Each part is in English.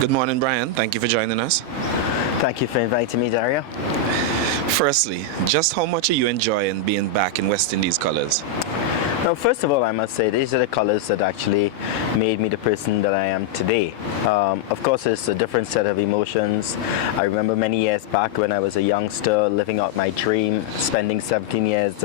Good morning, Brian. Thank you for joining us. Thank you for inviting me, Dario. Firstly, just how much are you enjoying being back in West Indies colours? Now, first of all, I must say these are the colors that actually made me the person that I am today. Of course, it's a different set of emotions. I remember many years back when I was a youngster, living out my dream, spending 17 years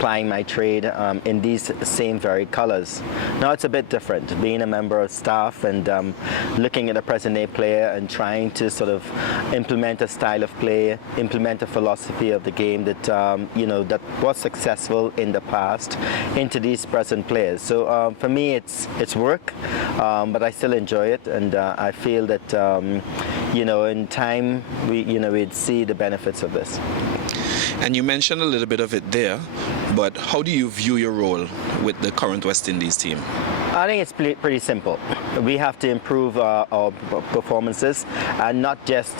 plying my trade in these same very colors. Now it's a bit different, being a member of staff and looking at a present-day player and trying to sort of implement a style of play, implement a philosophy of the game that that was successful in the past into these present players. So for me, it's work, but I still enjoy it, and I feel that in time we'd see the benefits of this. And you mentioned a little bit of it there, but how do you view your role with the current West Indies team? I think it's pretty simple. We have to improve our performances, and not just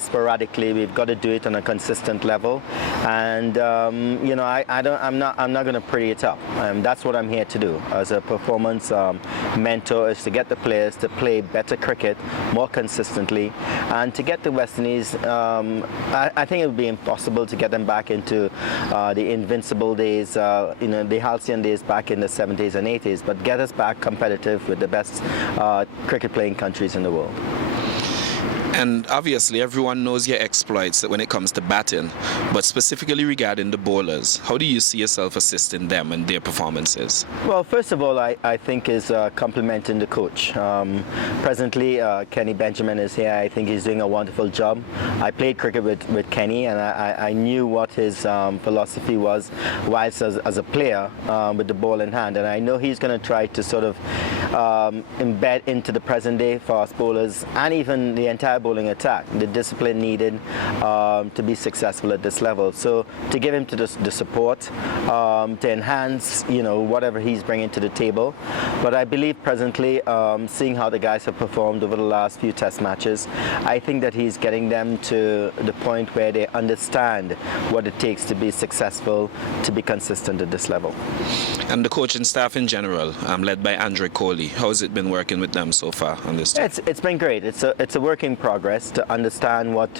sporadically. We've got to do it on a consistent level, and I'm not going to pretty it up. That's what I'm here to do as a performance mentor, is to get the players to play better cricket more consistently, and to get the West Indies. I think it would be impossible to get them back into the invincible days, the halcyon days back in the 70s and 80s, but get us back competitive with the best cricket playing countries in the world. And obviously everyone knows your exploits when it comes to batting, but specifically regarding the bowlers, how do you see yourself assisting them and their performances? Well, first of all, I think is complimenting the coach. Presently, Kenny Benjamin is here. I think he's doing a wonderful job. I played cricket with Kenny, and I knew what his philosophy was whilst as a player with the ball in hand, and I know he's going to try to sort of embed into the present day fast bowlers and even the entire bowling attack the discipline needed to be successful at this level. So to give him the support to enhance whatever he's bringing to the table. But I believe presently, seeing how the guys have performed over the last few test matches, I think that he's getting them to the point where they understand what it takes to be successful, to be consistent at this level. And the coaching staff in general, led by Andre Kohli, how has it been working with them so far on this team? It's been great. It's a work in progress to understand what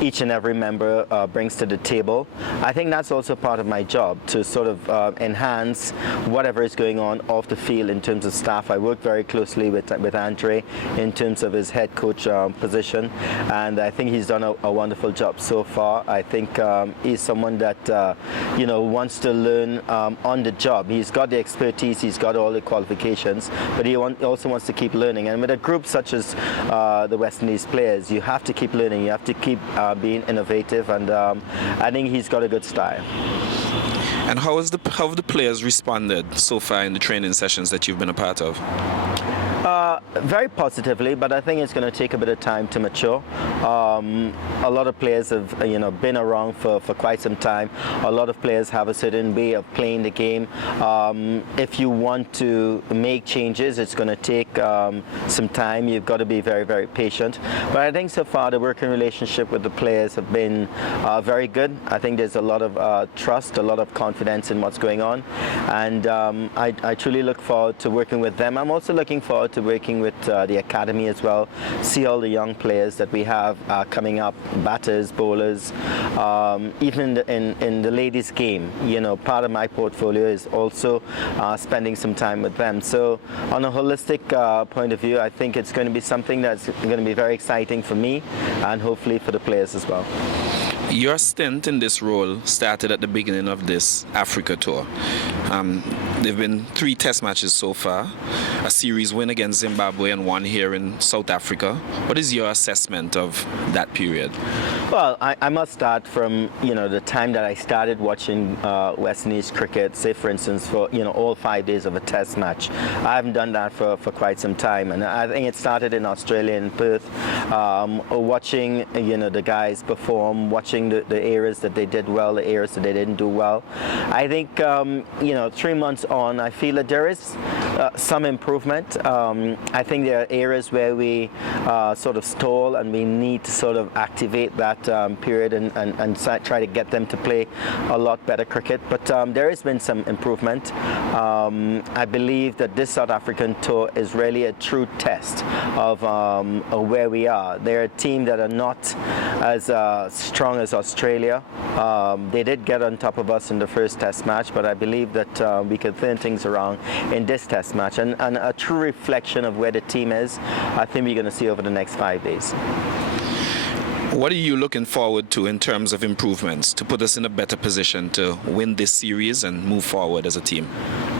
each and every member brings to the table. I think that's also part of my job, to sort of enhance whatever is going on off the field in terms of staff. I work very closely with Andre in terms of his head coach position, and I think he's done a wonderful job so far. I think he's someone that wants to learn on the job. He's got the expertise, he's got all the qualifications, but he also wants to keep learning. And with a group such as the West Indies players, you have to keep learning, you have to keep being innovative, and I think he's got a good style. And how have the players responded so far in the training sessions that you've been a part of? Very positively, but I think it's going to take a bit of time to mature. A lot of players have been around for quite some time. A lot of players have a certain way of playing the game. If you want to make changes, it's going to take some time. You've got to be very, very patient. But I think so far the working relationship with the players have been very good. I think there's a lot of trust, a lot of confidence in what's going on, and I truly look forward to working with them. I'm also looking forward to working with the academy as well, see all the young players that we have coming up, batters, bowlers, even in the ladies game. Part of my portfolio is also spending some time with them. So on a holistic point of view, I think it's going to be something that's going to be very exciting for me and hopefully for the players as well. Your stint in this role started at the beginning of this Africa tour. There have been 3 test matches so far, a series win against Zimbabwe and 1 here in South Africa. What is your assessment of that period? Well, I must start from the time that I started watching West Indies cricket, say for instance for all 5 days of a test match. I haven't done that for quite some time, and I think it started in Australia, in Perth, watching the guys perform, watching the areas that they did well, the areas that they didn't do well. I think 3 months on, I feel that there is some improvement. I think there are areas where we sort of stall, and we need to sort of activate that period and try to get them to play a lot better cricket. But there has been some improvement. I believe that this South African tour is really a true test of where we are. They're a team that are not as strong as Australia. They did get on top of us in the first test match, but I believe that we could turn things around in this test match. And a true reflection of where the team is, I think we're going to see over the next 5 days. What are you looking forward to in terms of improvements to put us in a better position to win this series and move forward as a team?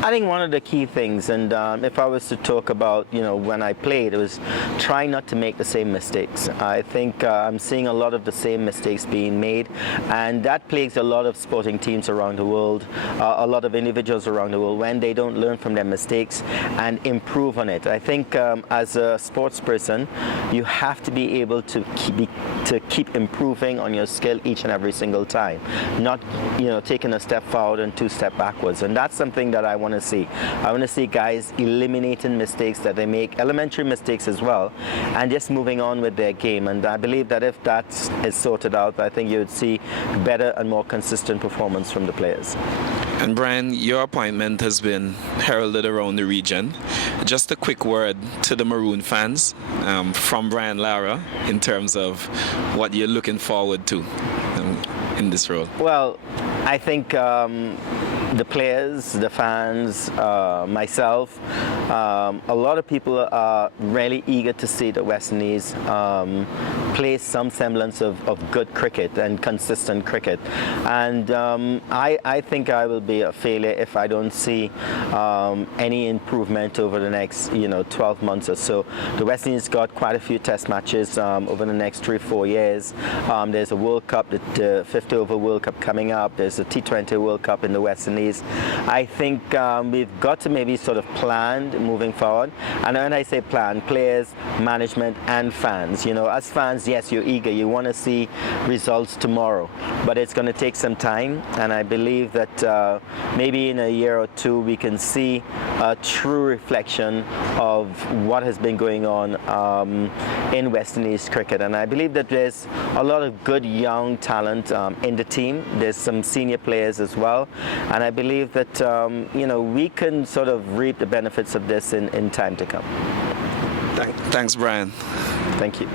I think one of the key things, and if I was to talk about, when I played, it was trying not to make the same mistakes. I think I'm seeing a lot of the same mistakes being made, and that plagues a lot of sporting teams around the world, a lot of individuals around the world, when they don't learn from their mistakes and improve on it. I think as a sports person, you have to be able to keep improving on your skill each and every single time, not taking a step forward and 2 steps backwards. And that's something that I want to see. I want to see guys eliminating mistakes that they make, elementary mistakes as well, and just moving on with their game. And I believe that if that is sorted out, I think you would see better and more consistent performance from the players. And Brian, your appointment has been heralded around the region. Just a quick word to the Maroon fans from Brian Lara in terms of what you're looking forward to in this role. Well, I think the players, the fans, myself, a lot of people are really eager to see the West Indies play some semblance of good cricket and consistent cricket. And I think I will be a failure if I don't see any improvement over the next 12 months or so. The West Indies got quite a few test matches over the next 3-4 years. There's a World Cup, the 50 over World Cup coming up. There's a T20 World Cup in the West Indies. I think we've got to maybe sort of plan moving forward. And when I say plan, players, management and fans. As fans, yes, you're eager. You want to see results tomorrow. But it's going to take some time. And I believe that maybe in a year or two we can see a true reflection of what has been going on in West Indies cricket. And I believe that there's a lot of good young talent in the team. There's some senior players as well. And I believe that we can sort of reap the benefits of this in time to come. Thanks, Brian. Thank you.